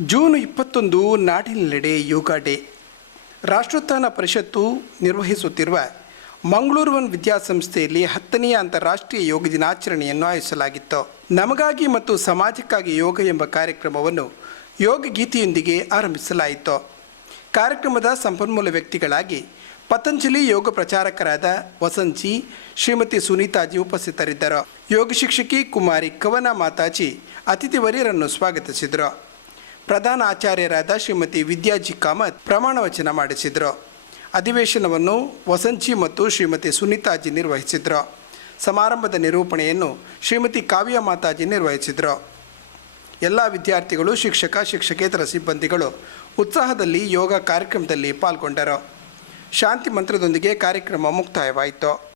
June ಇಪ್ಪತ್ತೊಂದು ನಾಡಿನೆಲ್ಲೆಡೆ ಯೋಗ day. Rashtrotthana ಪರಿಷತ್ತು ನಿರ್ವಹಿಸುತ್ತಿರುವ ಮಂಗಳೂರು ಒನ್ ವಿದ್ಯಾಸಂಸ್ಥೆಯಲ್ಲಿ ಹತ್ತನೆಯ ಅಂತಾರಾಷ್ಟ್ರೀಯ ಯೋಗ ದಿನಾಚರಣೆಯನ್ನು ಆಯೋಜಿಸಲಾಗಿತ್ತು. ನಮಗಾಗಿ ಮತ್ತು ಸಮಾಜಕ್ಕಾಗಿ ಯೋಗ ಎಂಬ ಕಾರ್ಯಕ್ರಮವನ್ನು ಯೋಗ ಗೀತೆಯೊಂದಿಗೆ ಆರಂಭಿಸಲಾಯಿತು. ಕಾರ್ಯಕ್ರಮದ ಸಂಪನ್ಮೂಲ ವ್ಯಕ್ತಿಗಳಾಗಿ ಪತಂಜಲಿ ಯೋಗ ಪ್ರಚಾರಕರಾದ ವಸಂಜಿ ಶ್ರೀಮತಿ ಸುನೀತಾಜಿ ಉಪಸ್ಥಿತರಿದ್ದರು. ಯೋಗ ಶಿಕ್ಷಕಿ ಕುಮಾರಿ ಕವನ ಮಾತಾಜಿ ಅತಿಥಿ ವರಿಯರನ್ನು ಸ್ವಾಗತಿಸಿದರು. ಪ್ರಧಾನ ಆಚಾರ್ಯರಾದ ಶ್ರೀಮತಿ ವಿದ್ಯಾಜಿ ಕಾಮತ್ ಪ್ರಮಾಣ ವಚನ ಮಾಡಿಸಿದರು. ಅಧಿವೇಶನವನ್ನು ವಸಂಚಿ ಮತ್ತು ಶ್ರೀಮತಿ ಸುನೀತಾಜಿ ನಿರ್ವಹಿಸಿದರು. ಸಮಾರಂಭದ ನಿರೂಪಣೆಯನ್ನು ಶ್ರೀಮತಿ ಕಾವ್ಯ ಮಾತಾಜಿ ನಿರ್ವಹಿಸಿದರು. ಎಲ್ಲ ವಿದ್ಯಾರ್ಥಿಗಳು, ಶಿಕ್ಷಕ, ಶಿಕ್ಷಕೇತರ ಸಿಬ್ಬಂದಿಗಳು ಉತ್ಸಾಹದಲ್ಲಿ ಯೋಗ ಕಾರ್ಯಕ್ರಮದಲ್ಲಿ ಪಾಲ್ಗೊಂಡರು. ಶಾಂತಿ ಮಂತ್ರದೊಂದಿಗೆ ಕಾರ್ಯಕ್ರಮ ಮುಕ್ತಾಯವಾಯಿತು.